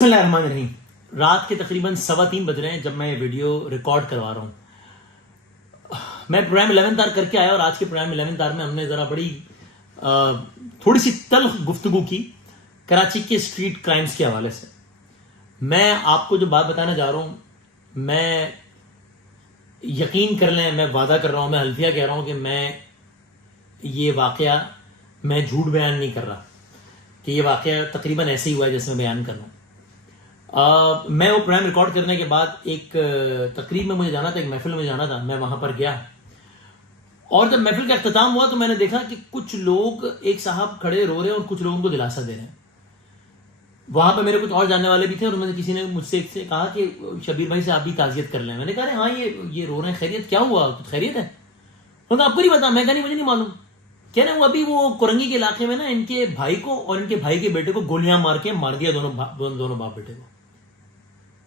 बिस्मिल्लाहिर्रहमानिर्रहीम। रात के तकरीबन 3:15 बज रहे हैं जब मैं ये वीडियो रिकॉर्ड करवा रहा हूँ। मैं प्रोग्राम 11 आर करके आया और आज के प्रोग्राम 11 आर में हमने जरा बड़ी थोड़ी सी तल्ख गुफ्तगू की कराची के स्ट्रीट क्राइम्स के हवाले से। मैं आपको जो बात बताने जा रहा हूँ, मैं यकीन कर लें, मैं वादा कर रहा हूँ, मैं हल्फिया कह रहा हूँ कि ये वाकया मैं झूठ बयान नहीं कर रहा कि ये वाकया तकरीबन ऐसे ही हुआ है जैसे मैं बयान कर रहा हूँ। मैं वो प्रोग्राम रिकॉर्ड करने के बाद एक तकरीब में मुझे जाना था, एक महफिल में जाना था। मैं वहां पर गया और जब महफिल का अख्ताम हुआ तो मैंने देखा कि कुछ लोग, एक साहब खड़े रो रहे हैं और कुछ लोगों को दिलासा दे रहे हैं। वहां पर मेरे कुछ और जानने वाले भी थे और उन्होंने किसी ने मुझसे कहा कि शबीर भाई से आप भी ताजियत कर लें। मैंने कहा हाँ ये रो रहे हैं, खैरियत क्या हुआ, कुछ खैरियत है? उन्होंने आपको नहीं पता? मैं कहा नहीं, मुझे नहीं मालूम। कह रहे अभी वो कुरंगी के इलाके में ना इनके भाई को और इनके भाई के बेटे को गोलियां मार दिया, दोनों बाप बेटे को।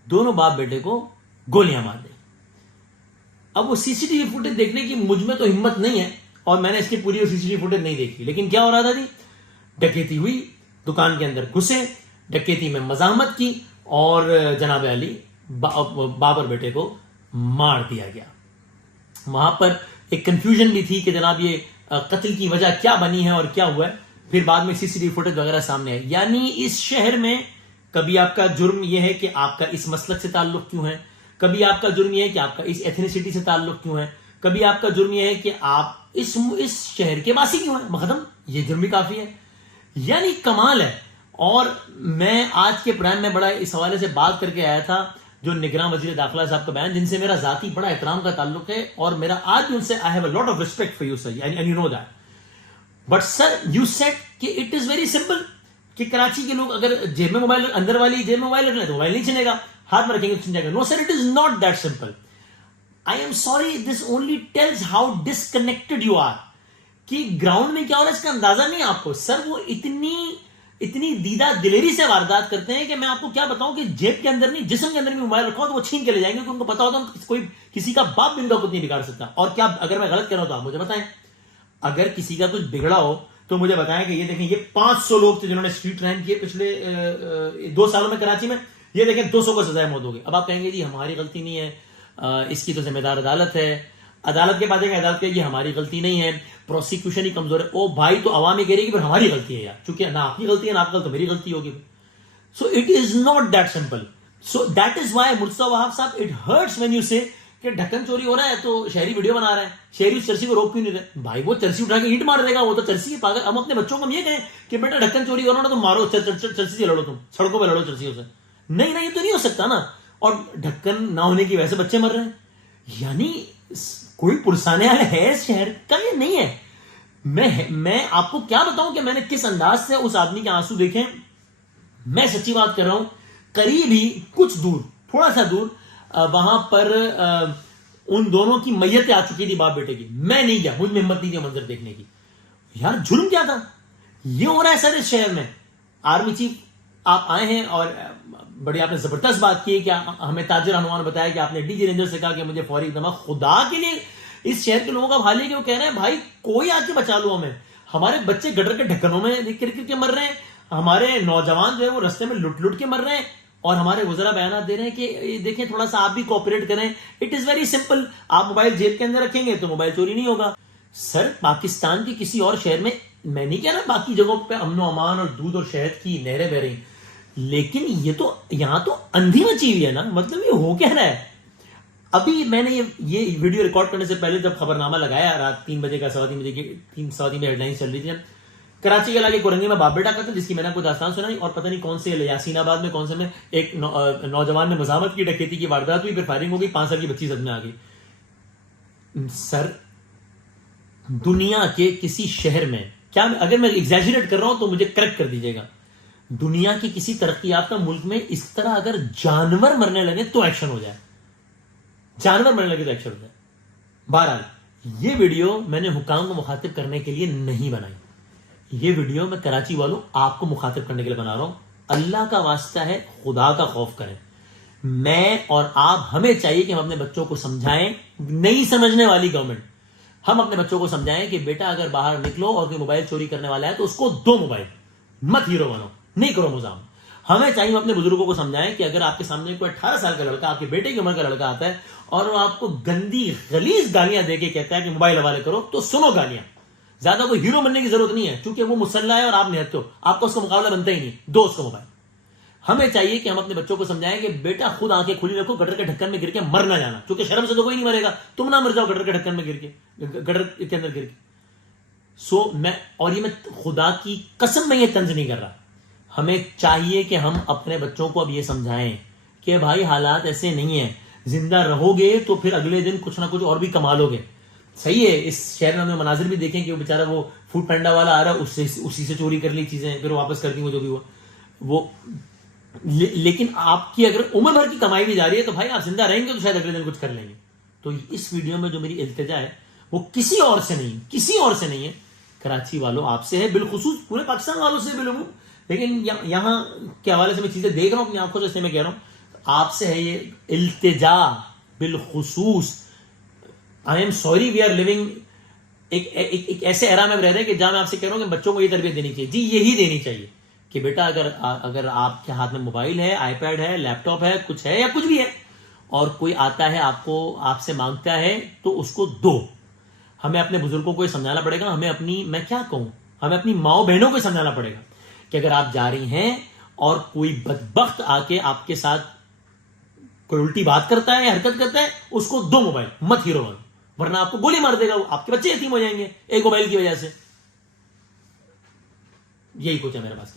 दोनों बाप बेटे को गोलियां मार दी। अब वो सीसीटीवी फुटेज देखने की मुझ में तो हिम्मत नहीं है और मैंने इसकी पूरी सीसीटीवी फुटेज नहीं देखी, लेकिन क्या हो रहा था जी, डकैती हुई, दुकान के अंदर घुसे, डकैती में मजामत की और जनाब अली बाबर बेटे को मार दिया गया। वहां पर एक कंफ्यूजन भी थी कि जनाब ये कत्ल की वजह क्या बनी है और क्या हुआ है। फिर बाद में सीसीटीवी फुटेज वगैरह सामने आई। यानी इस शहर में कभी आपका जुर्म यह है कि आपका इस मसलक से ताल्लुक क्यों है, कभी आपका जुर्म यह है कि आपका इस एथनिसिटी से ताल्लुक क्यों है, कभी आपका जुर्म यह है कि आप इस शहर के वासी क्यों हैं। मखदम, ये जुर्म भी काफी है। यानी कमाल है। और मैं आज के प्रोग्राम में बड़ा इस हवाले से बात करके आया था जो निगरान वजीर दाखिला साहब का बयान, जिनसे मेरा जाती बड़ा एहतराम का ताल्लुक है और मेरा आज भी उनसे I have a lot of respect for you sir, and you know that. But sir you said कि इट इज वेरी सिंपल कि कराची के लोग अगर जेब में मोबाइल, अंदर वाली जेब में मोबाइल रखना है तो मोबाइल नहीं छिनेगा, हाथ में रखेंगे तो छिन जाएगा। No sir, it is not that simple. I am sorry, this only tells how disconnected you are. कि ग्राउंड में क्या हो रहा है इसका अंदाजा नहीं आपको। सर वो इतनी दीदा दिलेरी से वारदात करते हैं कि मैं आपको क्या बताऊं कि जेब के अंदर नहीं, जिस्म के अंदर भी मोबाइल रखा हो तो वो छीन के ले जाएंगे, क्योंकि उनको पता होता है कोई किसी का बाप भी उनका कुछ नहीं बिगाड़ सकता। और क्या अगर मैं गलत कर रहा हूं तो आप मुझे बताएं। अगर किसी का कुछ बिगड़ा हो तो मुझे बताएं कि ये देखें, ये 500 लोग थे जिन्होंने स्ट्रीट क्राइम किए पिछले 2 सालों में कराची में। ये देखें 200 को सजाए मौत हो गई। अब आप कहेंगे जी हमारी गलती नहीं है, इसकी तो जिम्मेदार अदालत है। अदालत के बाद अदालत के ये हमारी गलती नहीं है, प्रोसिक्यूशन ही कमजोर है। ओ भाई, तो अवाम ही कह रही है कि फिर हमारी गलती है यार, चूंकि ना आपकी गलती है ना आपकी, तो मेरी गलती होगी। So it is not that simple. So that is why Murtaza Wahab साहब, इट हर्ट्स व्हेन यू से कि ढक्कन चोरी हो रहा है तो शहरी वीडियो बना रहे हैं, शहरी उस चर्सी को रोक क्यों नहीं रहे? भाई वो चर्सी उठा के ईंट मार देगा, वो तो चर्सी है पागल। हम अपने बच्चों को हम ये कहें कि बेटा ढक्कन चोरी करो ना तो मारो, चर्सी से लड़ो, तुम सड़कों पर लड़ो चर्सियों से। नहीं, ये तो नहीं हो सकता ना। और ढक्कन ना होने की वजह से बच्चे मर रहे हैं। यानी कोई पुरसाने वाला है शहर का, ये नहीं है। मैं आपको क्या बताऊं कि मैंने किस अंदाज से उस आदमी के आंसू देखे। मैं सच्ची बात कर रहा हूं, करीब ही कुछ दूर, थोड़ा सा दूर, वहां पर उन दोनों की मैयतें आ चुकी थी, बाप बेटे की। मैं नहीं गया, मुझ में हिम्मत नहीं थी मंजर देखने की। यार जुर्म क्या था ये हो रहा है सर इस शहर में। आर्मी चीफ आप आए हैं और बड़ी आपने जबरदस्त बात की है कि हमें ताजिर अनुमान बताया कि आपने डीजी रेंजर से कहा कि मुझे फौरी इकदाम। खुदा के लिए इस शहर के लोगों का हाल है कि वो कह रहे हैं भाई कोई आके बचा लो हमें, हमारे बच्चे गटर के ढक्कनों में गिर के मर रहे हैं, हमारे नौजवान जो है वो रस्ते में लुट के मर रहे हैं, और हमारे वज़रा बयान दे रहे हैं कि देखें थोड़ा सा आप भी कोऑपरेट करें। इट इज वेरी सिंपल, आप मोबाइल जेब के अंदर रखेंगे तो मोबाइल चोरी नहीं होगा। सर पाकिस्तान के किसी और शहर में, मैं नहीं कह रहा बाकी जगहों पर अमनो अमान और दूध और शहद की नहरें बह रही, लेकिन ये तो यहां तो अंधी मची हुई है ना। मतलब ये हो क्या रहा है? अभी मैंने ये वीडियो रिकॉर्ड करने से पहले जब खबरनामा लगाया रात 3 बजे का, 3:15 बजे की 3:15 में हेडलाइन चल रही थी, कराची के इलाके कुरंगी में बाप बेटा कत्ल, जिसकी मैंने आपको दास्तान सुनाई, और पता नहीं कौन से यासीनाबाद में कौन से में एक नौजवान ने मजामत की, डकैती की वारदात हुई, फिर फायरिंग हो गई, 5 साल की बच्ची सदमे आ गई। सर दुनिया के किसी शहर में, क्या अगर मैं एग्जैजरेट कर रहा हूं तो मुझे करेक्ट कर दीजिएगा, दुनिया की किसी तरक्की याफ्ता मुल्क में इस तरह अगर जानवर मरने लगे तो एक्शन हो जाए, जानवर मरने लगे तो एक्शन हो जाए। बहरहाल ये वीडियो मैंने हुकाम को मुखातिब करने के लिए नहीं बनाई, ये वीडियो मैं कराची वालों आपको मुखातिब करने के लिए बना रहा हूं। अल्लाह का वास्ता है, खुदा का खौफ करें। मैं और आप, हमें चाहिए कि हम अपने बच्चों को समझाएं, नहीं समझने वाली गवर्नमेंट, हम अपने बच्चों को समझाएं कि बेटा अगर बाहर निकलो और कोई मोबाइल चोरी करने वाला है तो उसको दो मोबाइल, मत हीरो बनो, नहीं करो मुजाम। हमें चाहिए अपने बुजुर्गों को समझाएं कि अगर आपके सामने कोई 18 साल का लड़का, आपके बेटे की उम्र का लड़का आता है और वो आपको गंदी गलीज गालियां देके कहता है कि मोबाइल हवाले करो, तो सुनो गालियां। ज्यादा कोई हीरो बनने की जरूरत नहीं है, क्योंकि वो मुसल्ला है और आप निहत्ते हो, आपका उसका मुकाबला बनता ही नहीं, दो उसका मोबाइल। हमें चाहिए कि हम अपने बच्चों को समझाएं कि बेटा खुद आंखें खुली रखो, गटर के ढक्कन में गिर के मर ना जाना, क्योंकि शर्म से तो कोई नहीं मरेगा, तुम ना मर जाओ गटर के ढक्कन में गिर के, गटर के अंदर गिर के। मैं खुदा की कसम में ये तंज नहीं कर रहा। हमें चाहिए कि हम अपने बच्चों को अब ये समझाएं कि भाई हालात ऐसे नहीं है, जिंदा रहोगे तो फिर अगले दिन कुछ ना कुछ और भी कमा लोगे। सही है, इस शहर में हमने मनाजिर भी देखें कि वो बेचारा वो फूड पैंडा वाला आ रहा है, उसी से चोरी कर ली चीजें, फिर वापस कर दी वो जो भी हुआ वो। लेकिन आपकी अगर उम्र भर की कमाई भी जा रही है तो भाई आप जिंदा रहेंगे तो शायद अगले दिन कुछ कर लेंगे। तो इस वीडियो में जो मेरी इल्तिजा है वो किसी और से नहीं है, कराची वालों आपसे है, बिलखुसूस पूरे पाकिस्तान वालों से बिलुमूम। लेकिन यहां के हवाले से मैं चीजें देख रहा हूं अपनी आंखों से, इसलिए मैं कह रहा हूं आपसे है ये इल्तिजा बिलखुसूस। I am sorry, we are living एक ऐसे एरा में रह रहे हैं कि जहां मैं आपसे कह रहा हूं कि बच्चों को ये तरबियत देनी चाहिए, जी यही देनी चाहिए कि बेटा अगर आपके हाथ में मोबाइल है, आईपैड है, लैपटॉप है, कुछ है या कुछ भी है, और कोई आता है आपसे मांगता है तो उसको दो। हमें अपने बुजुर्गों को समझाना पड़ेगा, हमें अपनी माओ बहनों को समझाना पड़ेगा कि अगर आप जा रही हैं और कोई बदबख्त आके आपके साथ कोई उल्टी बात करता है या हरकत करता है, उसको दो मोबाइल, मत हीरो बनो, वरना आपको गोली मार देगा, वो आपके बच्चे यतीम हो जाएंगे एक मोबाइल की वजह से। यही कुछ है मेरे पास।